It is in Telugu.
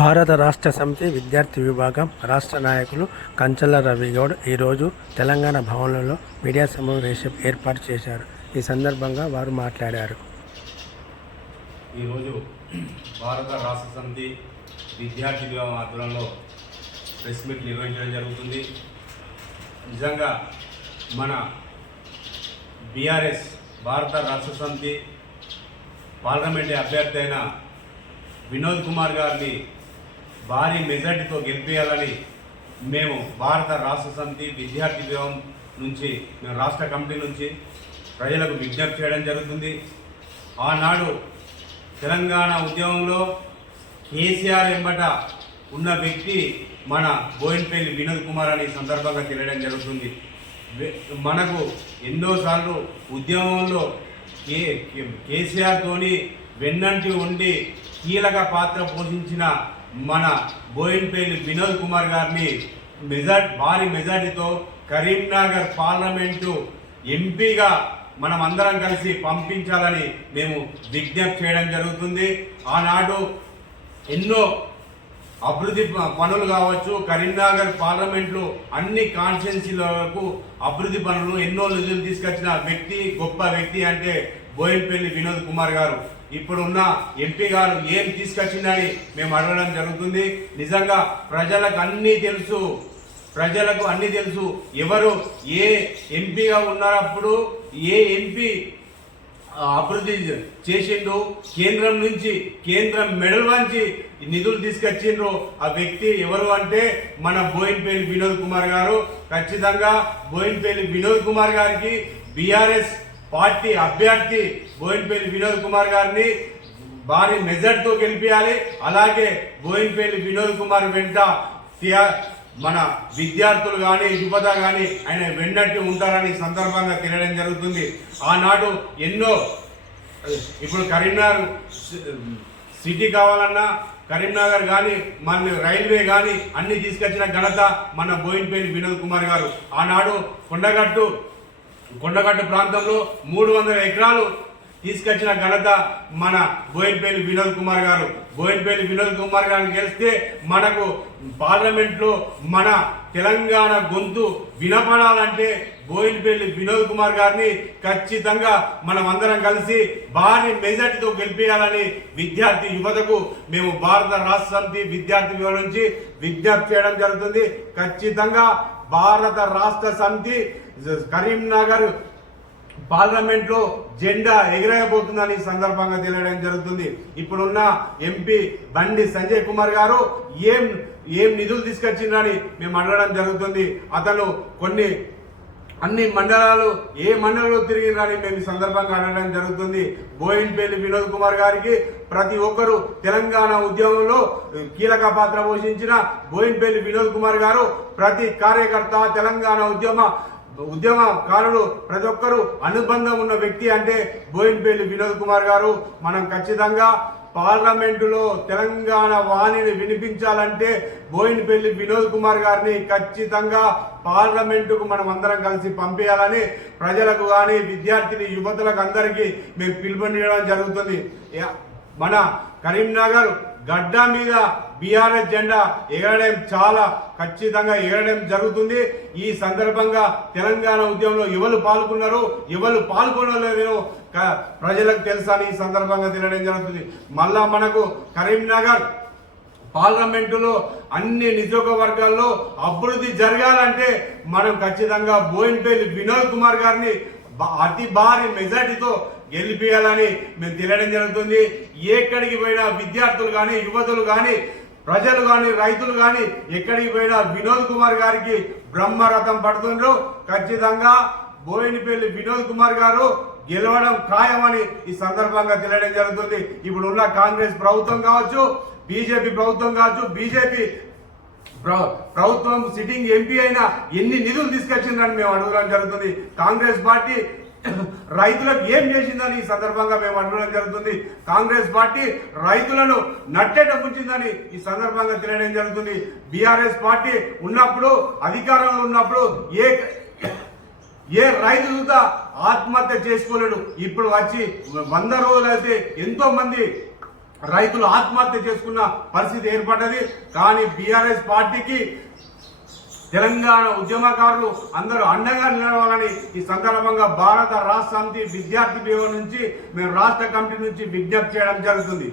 భారత రాష్ట్ర సమితి విద్యార్థి విభాగం రాష్ట్ర నాయకులు కంచల రవిగౌడ్ ఈరోజు తెలంగాణ భవన్లో మీడియా సమావేశం ఏర్పాటు చేశారు. ఈ సందర్భంగా వారు మాట్లాడారు. ఈరోజు భారత రాష్ట్ర సమితి విద్యార్థి విభాగం ఆధ్వర్యంలో ప్రెస్ మీట్ నిర్వహించడం జరుగుతుంది. నిజంగా మన బీఆర్ఎస్ భారత రాష్ట్ర సమితి పార్లమెంట్ అభ్యర్థి అయిన వినోద్ కుమార్ గారిని భారీ మెజార్టీతో గెలిపేయాలని మేము భారత రాష్ట్ర సమితి విద్యార్థి వ్యూహం నుంచి మేము రాష్ట్ర కమిటీ నుంచి ప్రజలకు విజ్ఞప్తి చేయడం జరుగుతుంది. ఆనాడు తెలంగాణ ఉద్యమంలో కేసీఆర్ ఎంబట ఉన్న వ్యక్తి మన బోయిన్పల్లి వినోద్ కుమార్ అని సందర్భంగా తెలియడం జరుగుతుంది. మనకు ఎన్నోసార్లు ఉద్యమంలో కే కేసీఆర్తోని వెన్నంటి ఉండి కీలక పాత్ర పోషించిన మన బోయిన్పల్లి వినోద్ కుమార్ గారిని మెజార్ భారీ మెజార్టీతో కరీంనగర్ పార్లమెంటు ఎంపీగా మనం అందరం కలిసి పంపించాలని మేము విజ్ఞప్తి చేయడం జరుగుతుంది. ఆనాడు ఎన్నో అభివృద్ధి ప- పనులు కావచ్చు కరీంనగర్ పార్లమెంట్లో అన్ని కాన్స్టిట్యున్సీలకు అభివృద్ధి పనులు ఎన్నో నిధులు తీసుకొచ్చిన వ్యక్తి గొప్ప వ్యక్తి అంటే బోయినపల్లి వినోద్ కుమార్ గారు. ఇప్పుడున్న ఎంపీ గారు ఏం తీసుకొచ్చిందని మేము అడగడం జరుగుతుంది. నిజంగా ప్రజలకు అన్నీ తెలుసు. ప్రజలకు అన్నీ తెలుసు. ఎవరు ఏ ఎంపీగా ఉన్నప్పుడు ఏ ఎంపీ అభివృద్ధి చేసిండు కేంద్రం నుంచి కేంద్రం మెడల్ వంచి నిధులు తీసుకొచ్చిండ్రు. ఆ వ్యక్తి ఎవరు అంటే మన బోయిన్పేలి వినోద్ కుమార్ గారు. ఖచ్చితంగా బోయిన్పేలి వినోద్ కుమార్ గారికి బీఆర్ఎస్ పార్టీ అభ్యర్థి బోయిన్పల్లి వినోద్ కుమార్ గారిని భారీ మెజర్తో గెలిపించాలి అలాగే బోయిన్పల్లి వినోద్ కుమార్ వెంట మన విద్యార్థులు కానీ యువత కానీ ఆయన వెన్నట్టు ఉంటారని సందర్భంగా తెలియడం జరుగుతుంది. ఆనాడు ఎన్నో ఇప్పుడు కరీంనగర్ సిటీ కావాలన్నా కరీంనగర్ కానీ మన రైల్వే కానీ అన్ని తీసుకొచ్చిన ఘనత మన బోయిన్పల్లి వినోద్ కుమార్ గారు. ఆనాడు కొండగట్టు కొండగట్టు ప్రాంతంలో మూడు వందల ఎకరాలు తీసుకొచ్చిన ఘనత మన బోయిన్పేలి వినోద్ కుమార్ గారు. బోయిన్పేలి వినోద్ కుమార్ గారిని గెలిస్తే మనకు పార్లమెంట్లో మన తెలంగాణ గొంతు వినపడాలంటే బోయిన్పల్లి వినోద్ కుమార్ గారిని ఖచ్చితంగా మనం అందరం కలిసి భారీ మెజార్టీతో గెలిపేయాలని విద్యార్థి యువతకు మేము భారత రాష్ట్ర సమితి విద్యార్థి విభాగం నుంచి విజ్ఞప్తి చేయడం జరుగుతుంది. ఖచ్చితంగా భారత రాష్ట్ర సమితి కరీంనగర్ పార్లమెంట్లో జెండా ఎగిరేయబోతుందని సందర్భంగా తెలియడం జరుగుతుంది. ఇప్పుడున్న ఎంపీ బండి సంజయ్ కుమార్ గారు ఏం ఏం నిధులు తీసుకొచ్చిందని మేము అడగడం జరుగుతుంది. అతను కొన్ని అన్ని మండలాలు ఏ మండలంలో తిరిగిరని మేము ఈ సందర్భంగా అడగడం జరుగుతుంది. బోయిన్పల్లి వినోద్ కుమార్ గారికి ప్రతి ఒక్కరూ తెలంగాణ ఉద్యమంలో కీలక పాత్ర పోషించిన బోయిన్పల్లి వినోద్ కుమార్ గారు ప్రతి కార్యకర్త తెలంగాణ ఉద్యమ ఉద్యమకారులు ప్రతి ఒక్కరు అనుబంధం ఉన్న వ్యక్తి అంటే బోయిన్పల్లి వినోద్ కుమార్ గారు. మనం ఖచ్చితంగా పార్లమెంటులో తెలంగాణ వాణిని వినిపించాలంటే బోయినపల్లి వినోద్ కుమార్ గారిని ఖచ్చితంగా పార్లమెంటుకు మనం అందరం కలిసి పంపించాలని ప్రజలకు కానీ విద్యార్థిని యువతులకు అందరికీ మేము పిలుపునియడం జరుగుతుంది. మన కరీంనగర్ గడ్డ మీద బీఆర్ఎస్ జెండా ఎగరడం చాలా ఖచ్చితంగా ఎగరడం జరుగుతుంది. ఈ సందర్భంగా తెలంగాణ ఉద్యమంలో ఎవరు పాల్గొన్నారు ఎవరు పాల్గొనలేదో ప్రజలకు తెలుసా అని ఈ సందర్భంగా తెలియడం జరుగుతుంది. మళ్ళా మనకు కరీంనగర్ పార్లమెంటులో అన్ని నియోజకవర్గాల్లో అభివృద్ధి జరగాలంటే మనం ఖచ్చితంగా బోయిన్పేలి వినోద్ కుమార్ గారిని అతి భారీ మెజార్టీతో గెలిపియాలని మేము తెలియడం జరుగుతుంది. ఎక్కడికి పోయినా విద్యార్థులు కానీ యువతులు కానీ ప్రజలు కానీ రైతులు కానీ ఎక్కడికి పోయినా వినోద్ కుమార్ గారికి బ్రహ్మరథం పడుతుండ్రు. ఖచ్చితంగా బోయినపల్లి వినోద్ కుమార్ గారు గెలవడం ఖాయమని ఈ సందర్భంగా తెలియడం జరుగుతుంది. ఇప్పుడు ఉన్న కాంగ్రెస్ ప్రభుత్వం కావచ్చు బీజేపీ ప్రభుత్వం కావచ్చు బీజేపీ ప్రభుత్వం సిట్టింగ్ ఎంపీ అయినా ఎన్ని నిధులు తీసుకొచ్చిందని మేము అడగడం జరుగుతుంది. కాంగ్రెస్ పార్టీ రైతులకు ఏం చేసిందని ఈ సందర్భంగా మేము అడగడం జరుగుతుంది. కాంగ్రెస్ పార్టీ రైతులను నట్టేట ఉంచిందని ఈ సందర్భంగా తెలియడం జరుగుతుంది. బీఆర్ఎస్ పార్టీ ఉన్నప్పుడు అధికారంలో ఉన్నప్పుడు ఏ ఏ రైతు చూద్దా ఆత్మహత్య చేసుకోలేడు. ఇప్పుడు వచ్చి వంద రోజులైతే ఎంతో మంది రైతులు ఆత్మహత్య చేసుకున్న పరిస్థితి ఏర్పడ్డది. కానీ బీఆర్ఎస్ పార్టీకి తెలంగాణ ఉద్యమకారులు అందరూ అండగా నిలవాలని ఈ సందర్భంగా భారత రాష్ట్ర సమితి విద్యార్థి బ్యూరో నుంచి మేము రాష్ట్ర కమిటీ నుంచి విజ్ఞప్తి చేయడం జరుగుతుంది.